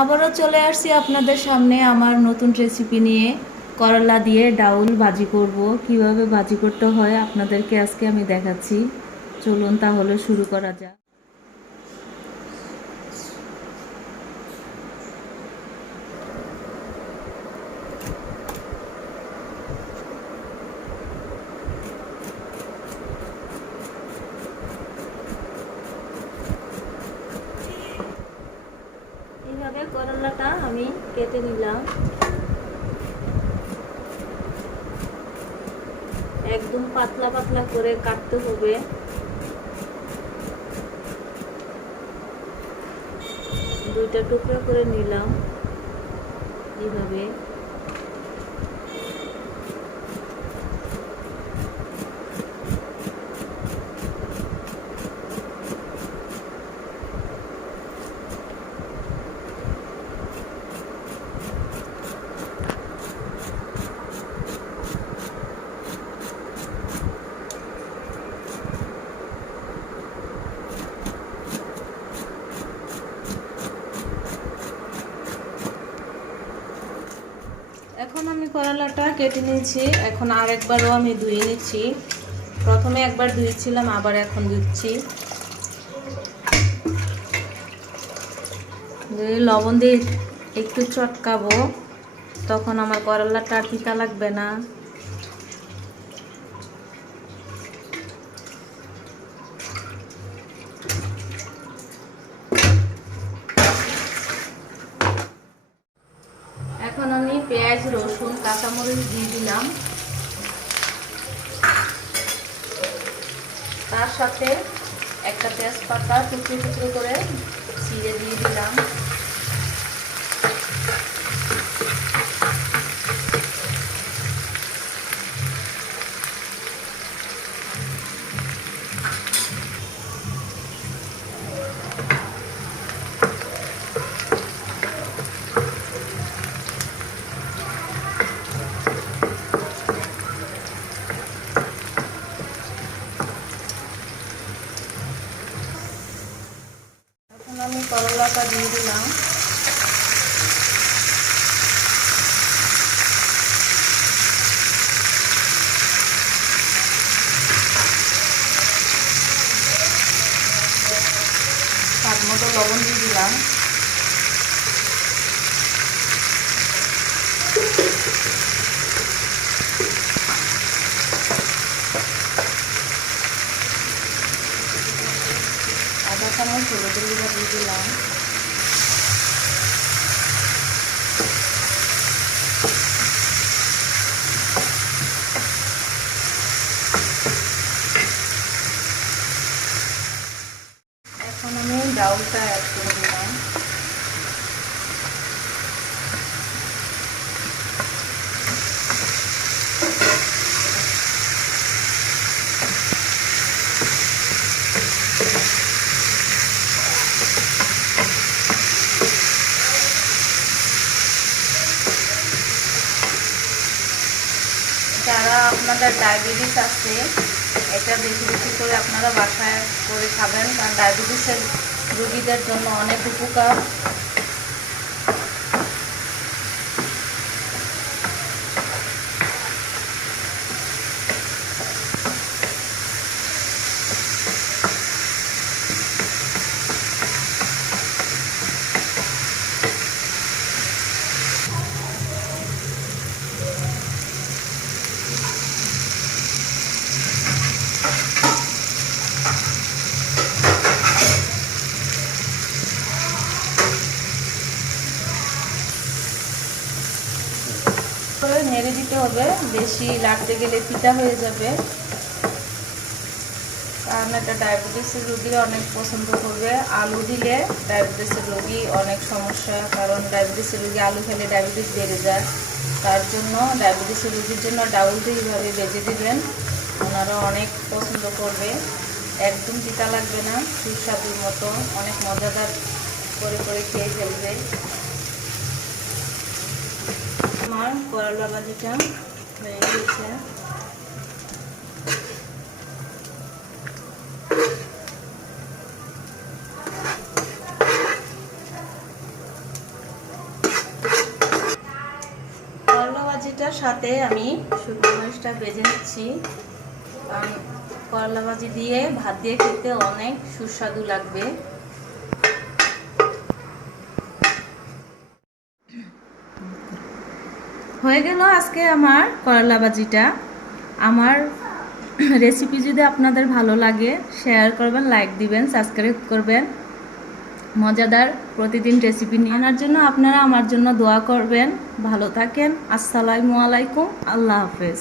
আবারও চলে আসছি আপনাদের সামনে আমার নতুন রেসিপি নিয়ে। করলা দিয়ে ডাউল ভাজি করব। কিভাবে ভাজি করতে হয় আপনাদেরকে আজকে আমি দেখাচ্ছি। চলুন তাহলে শুরু করা যাক। এইভাবে করলাটা আমি কেটে নিলাম। একদম পাতলা পাতলা করে কাটতে হবে। দুইটা টুকরো করে নিলাম এইভাবে। এখন আমি করলাটা কেটে নিয়েছি। এখন আরেকবারও আমি ধুয়ে নিচ্ছি। প্রথমে একবার ধুয়েছিলাম, আবার এখন ধুচ্ছি। লবণ দিয়ে একটু চটকাবো, তখন আমার করলাটা তিতা লাগবে না। এখন আমি পেঁয়াজ, রসুন, কাঁচামরিচ দিয়ে দিলাম। তার সাথে একটা তেজপাতা টুকরো টুকরো করে ছিঁড়ে দিয়ে দিলাম। এখন আমি করলাটা দিয়ে দিলাম। স্বাদ মতো লবণ দিয়ে দিলাম। আধা চামচ হলুদের গুঁড়া দিয়ে দিলাম। এখন আমি ডাউলটা অ্যাড করে দিলাম। যারা আপনাদের ডায়াবেটিস আছে, এটা বেশি বেশি করে আপনারা বাসায় করে খাবেন, কারণ ডায়াবেটিসের রোগীদের জন্য অনেক উপকার। নেড়ে দিতে হবে, বেশি লাগতে গেলে তিতা হয়ে যাবে। কারণ এটা ডায়াবেটিসের রোগীরা অনেক পছন্দ করবে। আলু দিলে ডায়াবেটিসের রোগী অনেক সমস্যা, কারণ ডায়াবেটিসের রোগী আলু খেলে ডায়াবেটিস বেড়ে যায়। তার জন্য ডায়াবেটিসের রোগীর জন্য ডাউল দিয়ে এইভাবে ভেজে দিবেন, ওনারা অনেক পছন্দ করবে। একদম তিতা লাগবে না, সুস্বাদুর মতো অনেক মজাদার করে করে খেয়ে ফেলবে। আমার করলা ভাজিটা হয়ে গেছে। ভাজিটার সাথে আমি শুকনো মরিচটা ভেজে নিচ্ছি, কারণ করলা ভাজি দিয়ে ভাত দিয়ে খেতে অনেক সুস্বাদু লাগবে। হয়ে গেল আজকে আমার করলা ভাজিটা। আমার রেসিপি যদি আপনাদের ভালো লাগে শেয়ার করবেন, লাইক দিবেন, সাবস্ক্রাইব করবেন। মজাদার প্রতিদিন রেসিপি নিয়ে আনার জন্য আপনারা আমার জন্য দোয়া করবেন। ভালো থাকেন। আসসালামু আলাইকুম। আল্লাহ হাফেজ।